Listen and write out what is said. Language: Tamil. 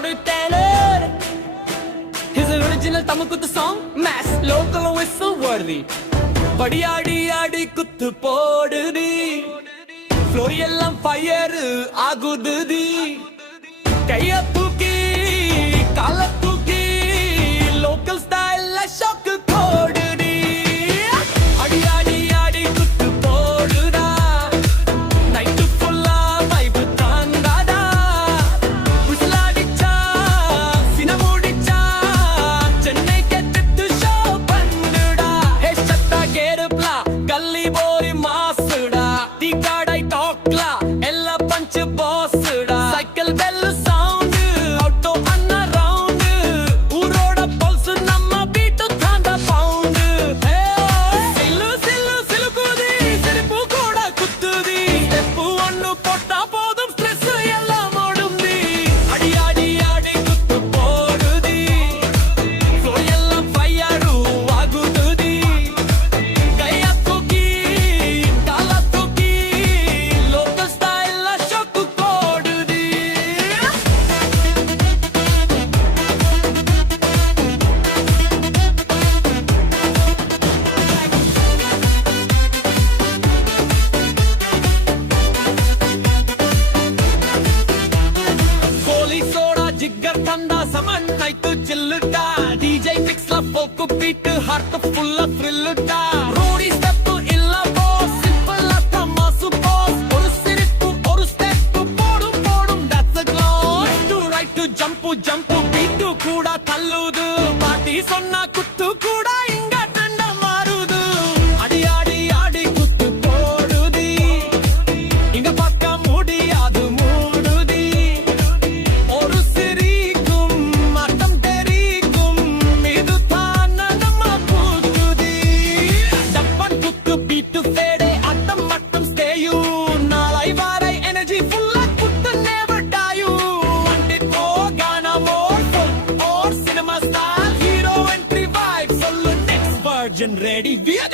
Corey Taylor. His original Tamakuttu song, mass, local whistle worthy. படி ஆடி ஆடி குத்து போடுதி, ஃப்ளோர் எல்லாம் ஃபயர் ஆகுதுதி. கைய தூக்கி கால தூக்கி லோக்கல் ஸ்டைல்ல ஷாக்கு போடுதி. அடி ஆடி ஆடி குத்து போடுடா, நைட்டு ஃபுல்லா வைப் தாங்காதா. உஸ்லாடிச்சா சினமுடிச்சா சென்னை கெட்டு ஷோ பண்ணுடா. ஹே சத்தா கேருப்லா கல்லி போரி மாசுடா. டீ காடை டாக்லா எல்லா பஞ்ச் பாஸ்டா. சைக்கிள் பெல் சவுண்ட் ஆட்டோ அண்ணா ரவுண்ட். ஊரோட பல்ஸ் நம்ம பீட் தாண்ட பவுண்ட். சில்லு சில்லு சிலுக்குதி, சிரிப்பு கூட குத்துதி. ஸ்டெப் ஒன்னு போட்டா போதும் ஸ்ட்ரெஸ் எல்லாம் ஓடும்தி. அடி ஆடி ஆடி குத்து போடுதி, ஃப்ளோர் எல்லாம் ஃபயரு ஆகுதுதி. கைய தூக்கி கால தூக்கி லோக்கல் ஸ்டைல்ல ஷாக்கு போடுதி. போலீஸோட ஜிக்கர் தண்டா சமன் நைட்டு சில்லுடா. டிஜே மிக்ஸ்ல போக்கு பீட்டு ஹார்ட் ஃபுல்லா த்ரில்லுடா. ரோடி ஸ்டெப் இல்ல பாஸ், சிம்பிள் மாசு பாஸ். ஒரு சிரிப்பு ஒரு ஸ்டெப் போடும் போடும் that's a glow. Right to jump beat கூட தள்ளுது. பாட்டி சொன்னா குத்து கூட இங்க தண்ட மாறுது. அடி ஆடி ஆடி குத்து போடுதி, இங்க பார்க்க முடியாது மூடுதி. ஒரு சிரிக்கும் மட்டம் தெரிக்கும், இதுதான் நம்ம பூத்துதி. டப்பன் குத்து பீட்டு ஃபேடே அட்டம் மட்டும் ஸ்டேயும். நாளை வாரை எனர்ஜி ஃபுல்லா குத்து never die. வண்டி போ கானா மோர் or cinema style hero entry vibe. சொல்லு next version ready, we are